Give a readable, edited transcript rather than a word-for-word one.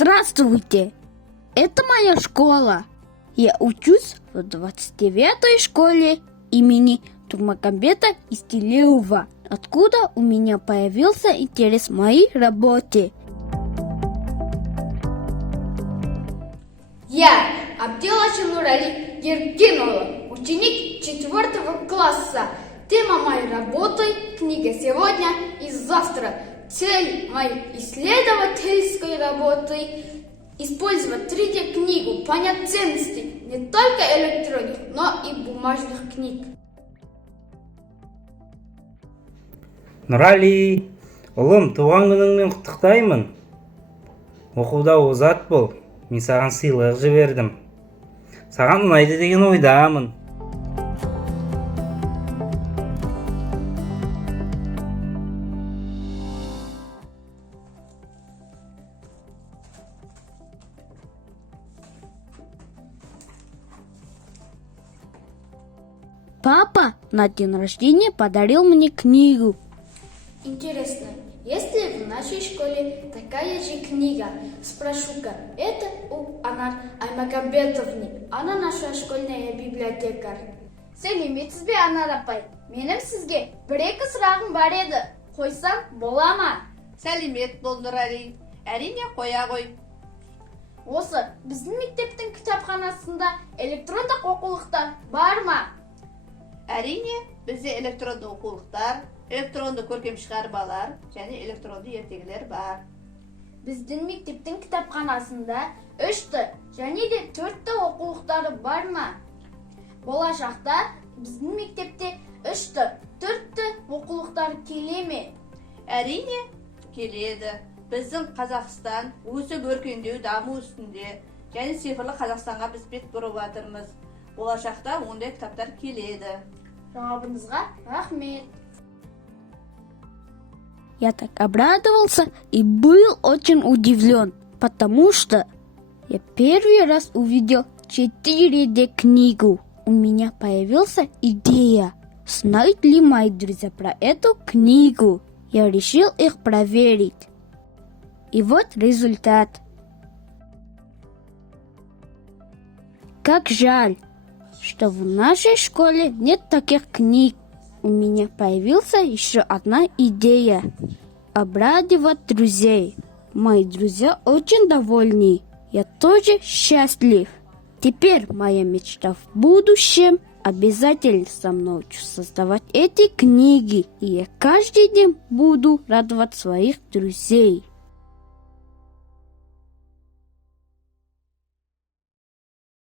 Здравствуйте! Это моя школа. Я учусь в 29-й школе имени Турмагомеда Истилеева, откуда у меня появился интерес к моей работе. Я Абдилача Нурали Гергинова, ученик 4 класса. Тема моей работы – книга сегодня и завтра. Цель моей исследовательской работы – использовать 3D-книгу, понять ценности не только электронных, но и бумажных книг. Нұрали, ұлым, туған күніңмен құттықтаймын. Оқуда озат бол, мен саған сыйлық жібердім. Саған ұнайды деген ойдамын. Папа на день рождения подарил мне книгу. Интересно, есть ли в нашей школе такая же книга? Спрошу-ка, это у Анар Аймагамбетовны. Она наша школьная библиотекарь. Сәлеметсіз бе, Анар апай? Менің сізге бір-екі сұрағым бар еді. Қойсам бола ма? Сәлемет бол, Нұрали. Әрине қоя ғой. Осы, біздің мектептің кітапханасында электрондық оқулықтар бар ма? Әрине, бізде электронды оқулықтар, электронды көркем шығармалар және электронды ертегілер бар. Біздің мектептің кітапханасында 3-ті және де 4-ті оқулықтары бар ма? Болашақта біздің мектепте 3-ті, 4-ті оқулықтар келе ме? Әрине, келеді. Біздің Қазақстан өсіп өркендеу даму үстінде және цифрлы Қазақстанға біз бет бұрып жатырмыз. Болашақта ондай кітаптар келеді. Жауабыңызға рахмет. Я так обрадовался и был очень удивлен, потому что я первый раз увидел 4D-книгу. У меня появилась идея, знают ли мои друзья про эту книгу. Я решил их проверить. И вот результат. Как жаль, что в нашей школе нет таких книг. У меня появилась еще одна идея – обрадовать друзей. Мои друзья очень довольны. Я тоже счастлив. Теперь моя мечта в будущем – обязательно со мной создавать эти книги. И я каждый день буду радовать своих друзей.